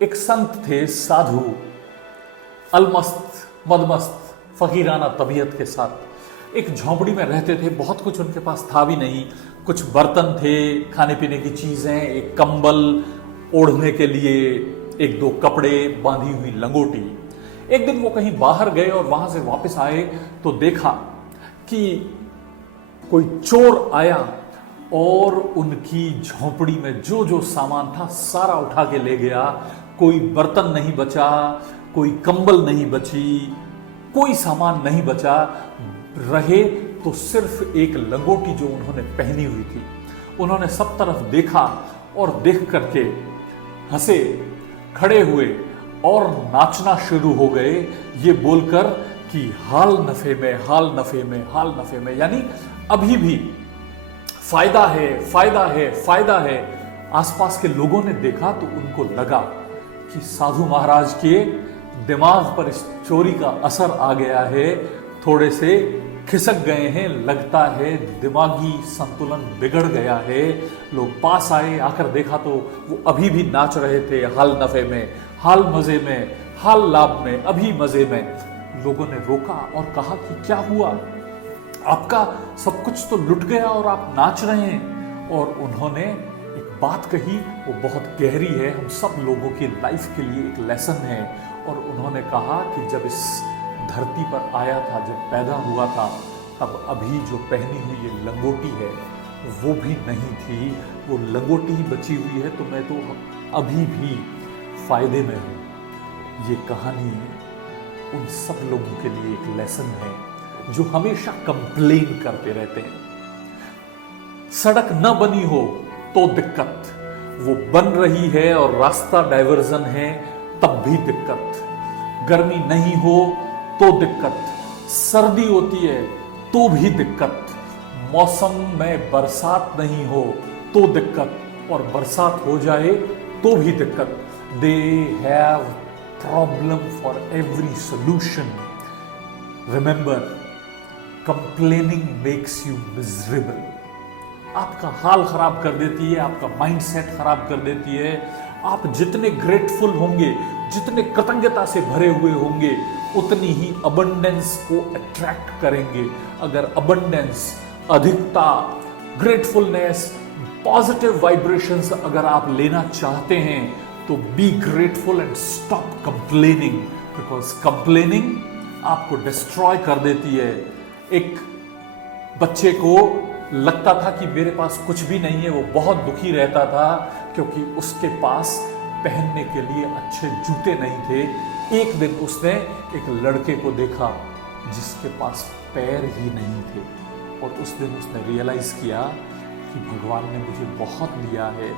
एक संत थे, साधु, अलमस्त मदमस्त फकीराना तबीयत के साथ एक झोंपड़ी में रहते थे। बहुत कुछ उनके पास था भी नहीं, कुछ बर्तन थे, खाने पीने की चीजें, एक कंबल ओढ़ने के लिए, एक दो कपड़े, बांधी हुई लंगोटी। एक दिन वो कहीं बाहर गए और वहां से वापस आए तो देखा कि कोई चोर आया और उनकी झोंपड़ी में जो जो सामान था सारा उठा के ले गया। कोई बर्तन नहीं बचा, कोई कंबल नहीं बची, कोई सामान नहीं बचा, रहे तो सिर्फ एक लंगोटी जो उन्होंने पहनी हुई थी। उन्होंने सब तरफ देखा और देख करके हंसे, खड़े हुए और नाचना शुरू हो गए, ये बोलकर कि हाल नफे में, हाल नफे में, हाल नफे में, यानी अभी भी फायदा है, फायदा है, फायदा है। आसपास के लोगों ने देखा तो उनको लगा कि साधु महाराज के दिमाग पर इस चोरी का असर आ गया है, थोड़े से खिसक गए हैं, लगता है दिमागी संतुलन बिगड़ गया है। लोग पास आए, आकर देखा तो वो अभी भी नाच रहे थे, हाल नफे में, हाल मजे में, हाल लाभ में, अभी मजे में। लोगों ने रोका और कहा कि क्या हुआ, आपका सब कुछ तो लुट गया और आप नाच रहे हैं। और उन्होंने एक बात कही, वो बहुत गहरी है, हम सब लोगों की लाइफ के लिए एक लेसन है। और उन्होंने कहा कि जब इस धरती पर आया था, जब पैदा हुआ था, तब अभी जो पहनी हुई ये लंगोटी है वो भी नहीं थी, वो लंगोटी ही बची हुई है, तो मैं तो अभी भी फायदे में हूँ। ये कहानी उन सब लोगों के लिए एक लेसन है जो हमेशा कंप्लेन करते रहते हैं। सड़क न बनी हो तो दिक्कत, वो बन रही है और रास्ता डाइवर्जन है तब भी दिक्कत। गर्मी नहीं हो तो दिक्कत, सर्दी होती है तो भी दिक्कत, मौसम में बरसात नहीं हो तो दिक्कत, और बरसात हो जाए तो भी दिक्कत। They have problem for every solution. Remember, complaining makes you miserable. आपका हाल खराब कर देती है, आपका माइंडसेट खराब कर देती है। आप जितने ग्रेटफुल होंगे, जितने कृतज्ञता से भरे हुए होंगे, उतनी ही अबंडेंस को अट्रैक्ट करेंगे। अगर अबंडेंस, अधिकता, ग्रेटफुलनेस, पॉजिटिव वाइब्रेशंस अगर आप लेना चाहते हैं तो be grateful and stop complaining, because complaining आपको डिस्ट्रॉय कर देती है। एक बच्चे को लगता था कि मेरे पास कुछ भी नहीं है, वो बहुत दुखी रहता था क्योंकि उसके पास पहनने के लिए अच्छे जूते नहीं थे। एक दिन उसने एक लड़के को देखा जिसके पास पैर ही नहीं थे, और उस दिन उसने रियलाइज किया कि भगवान ने मुझे बहुत दिया है।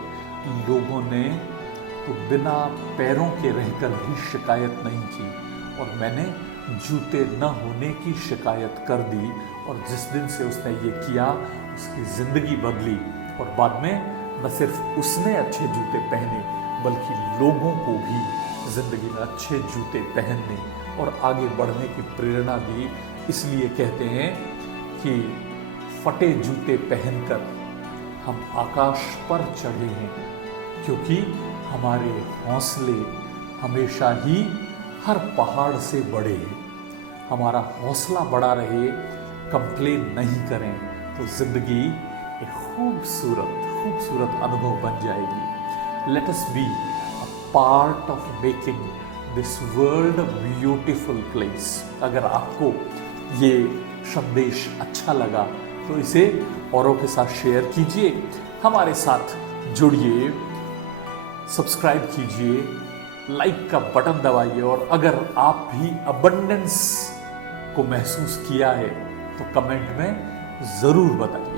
लोगों ने तो बिना पैरों के रहकर भी शिकायत नहीं की, और मैंने जूते न होने की शिकायत कर दी। और जिस दिन से उसने ये किया, उसकी जिंदगी बदली, और बाद में न सिर्फ उसने अच्छे जूते पहने बल्कि लोगों को भी जिंदगी में अच्छे जूते पहनने और आगे बढ़ने की प्रेरणा दी। इसलिए कहते हैं कि फटे जूते पहनकर हम आकाश पर चढ़े हैं, क्योंकि हमारे हौसले हमेशा ही हर पहाड़ से बड़े हैं। हमारा हौसला बड़ा रहे, कंप्लेन नहीं करें, तो जिंदगी एक खूबसूरत अनुभव बन जाएगी। Let us be a part of making this world a beautiful place. अगर आपको ये संदेश अच्छा लगा तो इसे औरों के साथ शेयर कीजिए, हमारे साथ जुड़िए, सब्सक्राइब कीजिए, लाइक का बटन दबाइए, और अगर आप भी अबंडेंस को महसूस किया है तो कमेंट में ज़रूर बताइए।